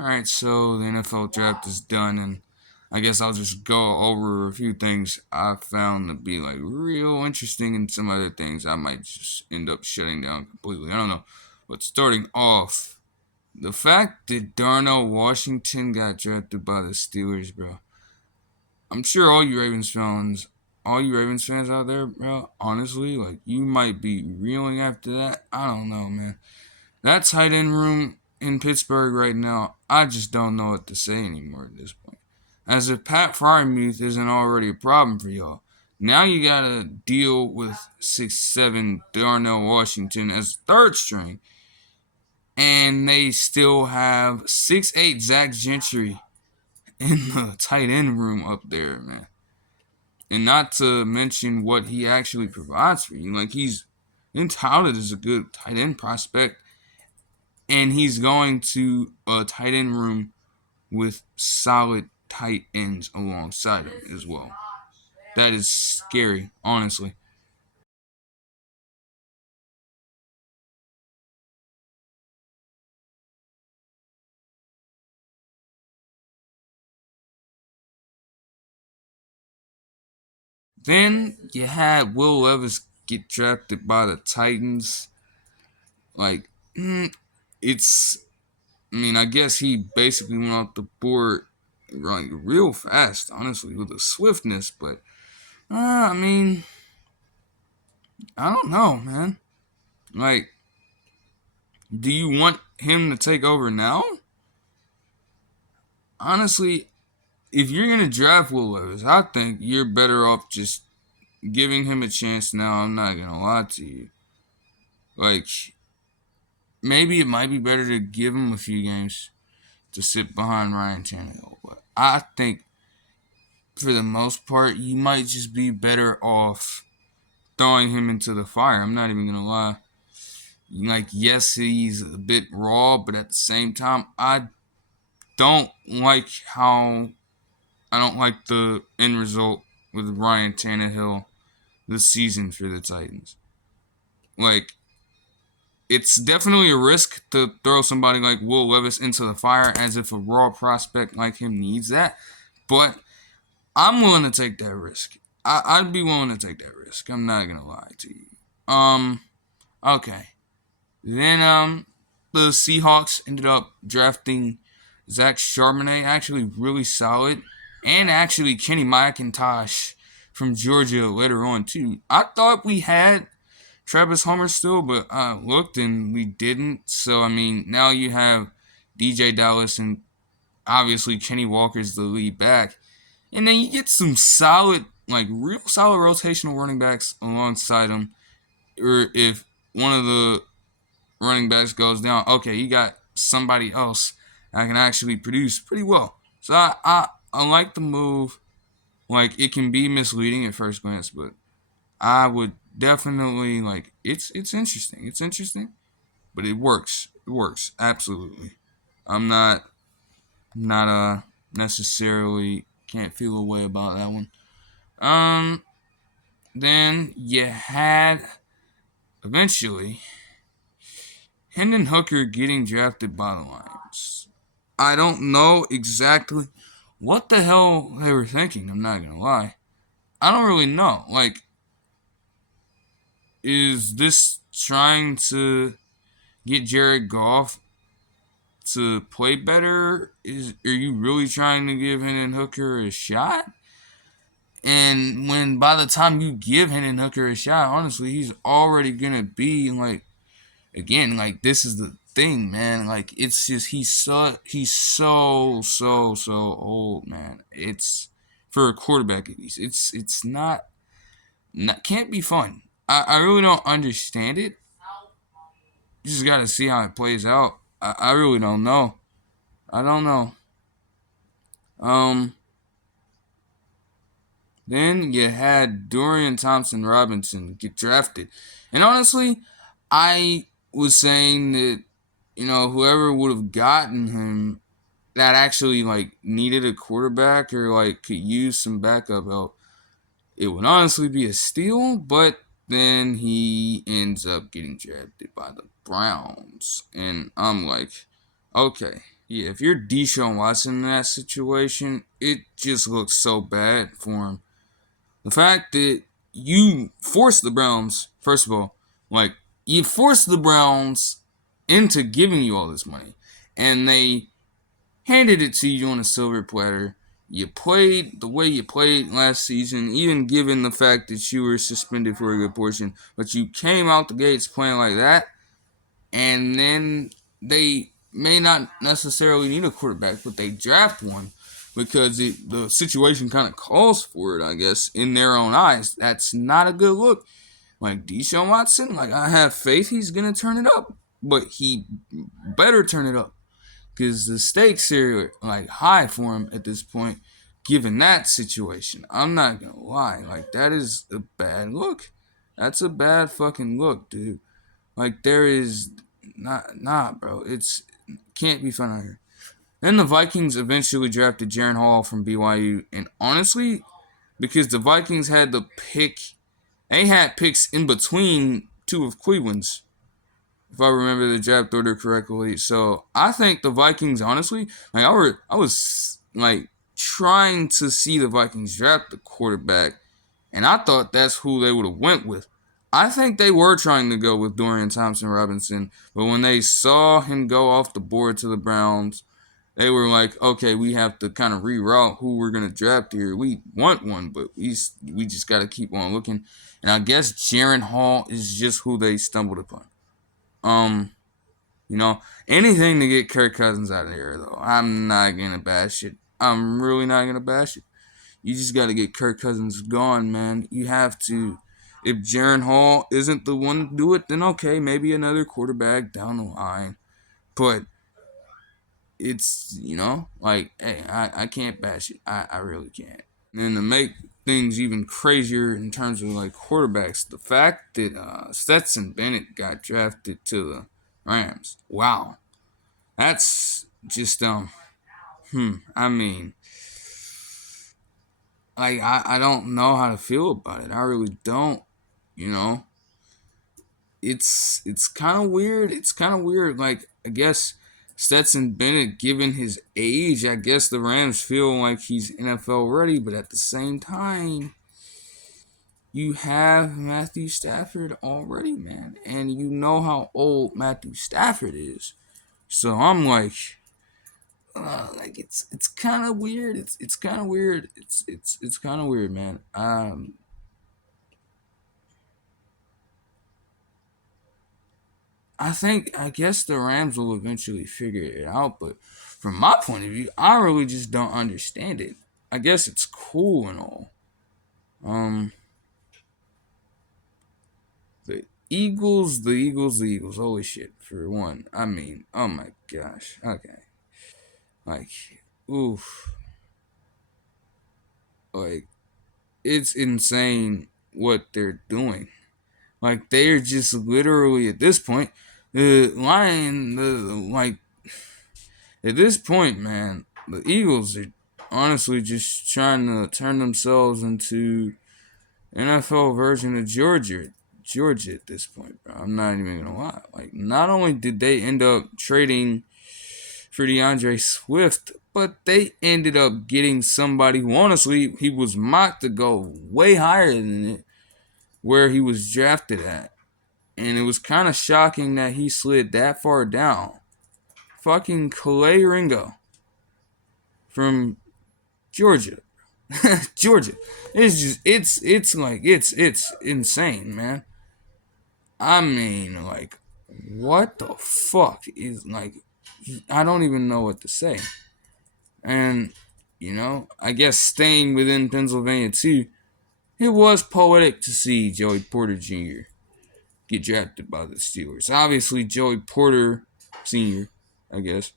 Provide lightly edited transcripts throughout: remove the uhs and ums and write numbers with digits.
Alright, so the NFL draft is done, and I guess I'll just go over a few things I found to be like real interesting, and some other things I might just end up shutting down completely. I don't know. But starting off, the fact that Darnell Washington got drafted by the Steelers, bro. I'm sure all you Ravens fans out there, bro, honestly, like you might be reeling after that. I don't know, man. That tight end room in Pittsburgh right now, I just don't know what to say anymore at this point. As if Pat Fryermuth isn't already a problem for y'all. Now you gotta deal with 6'7" Darnell Washington as third string. And they still have 6'8" Zach Gentry in the tight end room up there, man. And not to mention what he actually provides for you. Like, he's touted as a good tight end prospect, and he's going to a tight end room with solid tight ends alongside him as well. That is scary, honestly. Then you had Will Levis get drafted by the Titans. Like, it's. I mean, I guess he basically went off the board like real fast, honestly, with a swiftness. But I mean, I don't know, man. Like, do you want him to take over now? Honestly, if you're gonna draft Will Levis, I think you're better off just giving him a chance now. I'm not gonna lie to you. Like, maybe it might be better to give him a few games to sit behind Ryan Tannehill. But I think for the most part, you might just be better off throwing him into the fire. I'm not even gonna lie. Like, yes, he's a bit raw, but at the same time, don't like how I don't like the end result with Ryan Tannehill this season for the Titans. Like, it's definitely a risk to throw somebody like Will Levis into the fire as if a raw prospect like him needs that. But I'm willing to take that risk. I'd be willing to take that risk. I'm not gonna lie to you. Okay. Then the Seahawks ended up drafting Zach Charbonnet, actually really solid, and actually Kenny McIntosh from Georgia later on too. I thought we had Travis Homer still, but I looked and we didn't. So I mean, now you have DJ Dallas and obviously Kenny Walker's the lead back, and then you get some solid, like real solid rotational running backs alongside them. Or if one of the running backs goes down, okay, you got somebody else that can actually produce pretty well. So I like the move. Like, it can be misleading at first glance, but I would definitely like it's interesting. It's interesting, but it works. It works absolutely. I'm not necessarily can't feel a way about that one. Um, then you had eventually Hendon Hooker getting drafted by the Lions. I don't know exactly what the hell they were thinking. I'm not gonna lie. I don't really know. Like, is this trying to get Jared Goff to play better? Are you really trying to give Hendon Hooker a shot? And when by the time you give Hendon Hooker a shot, honestly, he's already gonna be like again, like this is the thing, man. Like it's just he's so old, man. It's for a quarterback at least. It's not can't be fun. I really don't understand it. You just gotta see how it plays out. I really don't know. I don't know. Um then you had Dorian Thompson Robinson get drafted. And honestly, I was saying that, whoever would have gotten him that actually like needed a quarterback or like could use some backup help, it would honestly be a steal, but then he ends up getting drafted by the Browns. And I'm like, okay. Yeah, if you're Deshaun Watson in that situation, it just looks so bad for him. The fact that you forced the Browns, first of all, like you forced the Browns into giving you all this money, and they handed it to you on a silver platter. You played the way you played last season, even given the fact that you were suspended for a good portion, but you came out the gates playing like that, and then they may not necessarily need a quarterback, but they draft one because the situation kind of calls for it, I guess, in their own eyes. That's not a good look. Like Deshaun Watson, like I have faith he's gonna turn it up, but he better turn it up because the stakes are like high for him at this point, given that situation. I'm not gonna lie, like that is a bad look. That's a bad fucking look, dude. Like there is not nah, bro. It's can't be fun out here. Then the Vikings eventually drafted Jaren Hall from BYU, and honestly, because the Vikings had the pick, they had picks in between two of Cleveland's, if I remember the draft order correctly. So I think the Vikings, honestly, like I was like trying to see the Vikings draft the quarterback, and I thought that's who they would have went with. I think they were trying to go with Dorian Thompson Robinson, but when they saw him go off the board to the Browns, they were like, okay, we have to kind of reroute who we're gonna draft here. We want one, but we just got to keep on looking. And I guess Jaren Hall is just who they stumbled upon. Um, you know, anything to get Kirk Cousins out of here, though. I'm not gonna bash it. I'm really not gonna bash it. You just got to get Kirk Cousins gone, man. You have to. If Jaren Hall isn't the one to do it, then okay, maybe another quarterback down the line. But it's, like, hey, I can't bash it. I really can't. And then to make things even crazier in terms of, like, quarterbacks, the fact that Stetson Bennett got drafted to the Rams. Wow. That's just, I mean, like I don't know how to feel about it. I really don't. You know, it's kind of weird. It's kind of weird. Like I guess Stetson Bennett, given his age, I guess the Rams feel like he's NFL ready, but at the same time, you have Matthew Stafford already, man, and you know how old Matthew Stafford is. So I'm like it's kind of weird. It's kind of weird. It's kind of weird, man. I guess the Rams will eventually figure it out, but from my point of view, I really just don't understand it. I guess it's cool and all. Um, the Eagles. Holy shit! For one, I mean, oh my gosh. Okay, like, oof, like it's insane what they're doing. Like they're just literally at this point, the lion, the like at this point, man, the Eagles are honestly just trying to turn themselves into NFL version of Georgia. Georgia at this point, bro. I'm not even gonna lie. Like, not only did they end up trading for DeAndre Swift, but they ended up getting somebody who honestly he was mocked to go way higher than it where he was drafted at. And it was kind of shocking that he slid that far down. Fucking Kelee Ringo from Georgia. Georgia. It's insane, man. I mean, like, what the fuck is like I don't even know what to say. And, I guess staying within Pennsylvania too, it was poetic to see Joey Porter Jr. get drafted by the Steelers. Obviously Joey Porter Sr., I guess,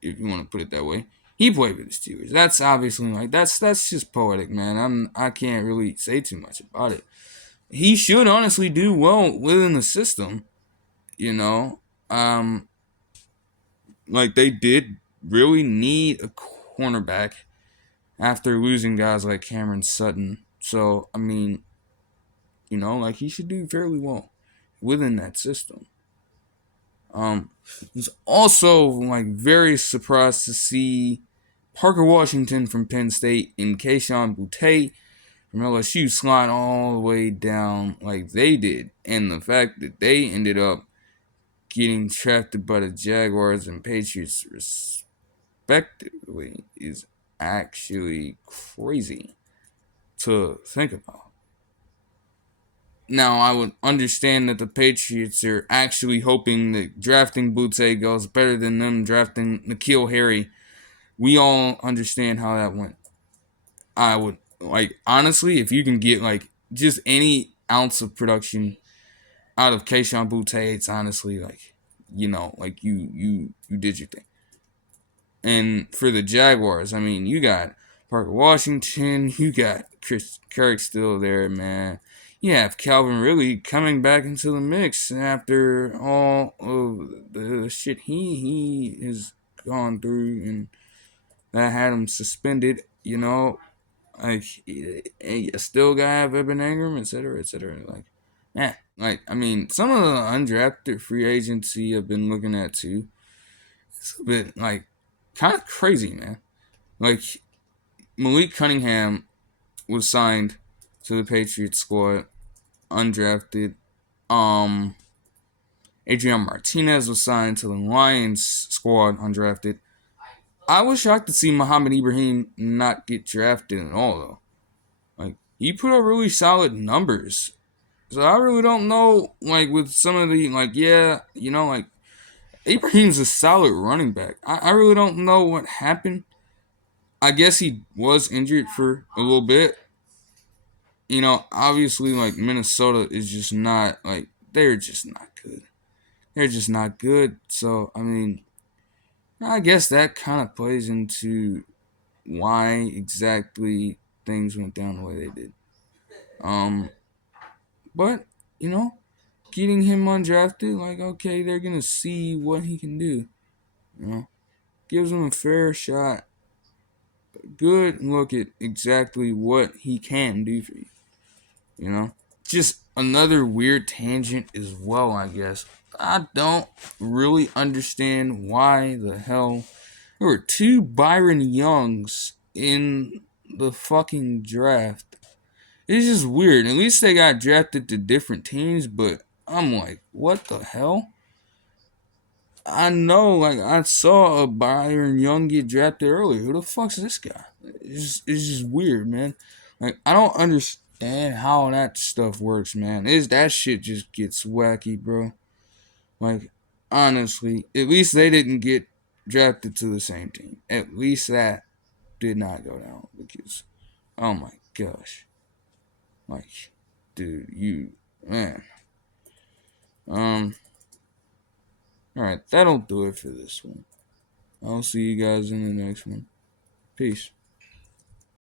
if you want to put it that way. He played for the Steelers. That's obviously like that's just poetic, man. I can't really say too much about it. He should honestly do well within the system, you know. Um, like they did really need a cornerback after losing guys like Cameron Sutton. So I mean, like he should do fairly well within that system. Um, was also like very surprised to see Parker Washington from Penn State and Kayshon Boutte from LSU slide all the way down like they did, and the fact that they ended up getting drafted by the Jaguars and Patriots respectively is actually crazy to think about. Now, I would understand that the Patriots are actually hoping that drafting Boutte goes better than them drafting N'Keal Harry. We all understand how that went. I would, like, honestly, if you can get, like, just any ounce of production out of Kayshon Boutte, it's honestly, like, like, you did your thing. And for the Jaguars, I mean, you got Parker Washington, you got Chris Kirk still there, man. You have Calvin Ridley coming back into the mix after all of the shit he has gone through and that had him suspended, like you still gotta have Evan Ingram, etc., etc. Like, yeah, like I mean, some of the undrafted free agency I've been looking at too. It's a bit like kind of crazy, man. Like Malik Cunningham was signed to the Patriots squad, undrafted. Um, Adrian Martinez was signed to the Lions squad, undrafted. I was shocked to see Muhammad Ibrahim not get drafted at all, though. Like he put up really solid numbers, so I really don't know. Like with some of the like Ibrahim's a solid running back. I really don't know what happened. I guess he was injured for a little bit. Obviously, like Minnesota is just not like they're just not good. They're just not good. So I mean, I guess that kind of plays into why exactly things went down the way they did. Um, but you know, getting him undrafted, like okay, they're gonna see what he can do. Gives him a fair shot. Good look at exactly what he can do for you. You know, just another weird tangent as well. I guess I don't really understand why the hell there were two Byron Youngs in the fucking draft. It's just weird. At least they got drafted to different teams, but I'm like, what the hell? I know, like, I saw a Byron Young get drafted earlier. Who the fuck's this guy? It's just weird, man. Like, I don't understand how that stuff works, man. That shit just gets wacky, bro. Like, honestly, at least they didn't get drafted to the same team. At least that did not go down because, oh my gosh, like, dude, man. Um, all right, that'll do it for this one. I'll see you guys in the next one. Peace.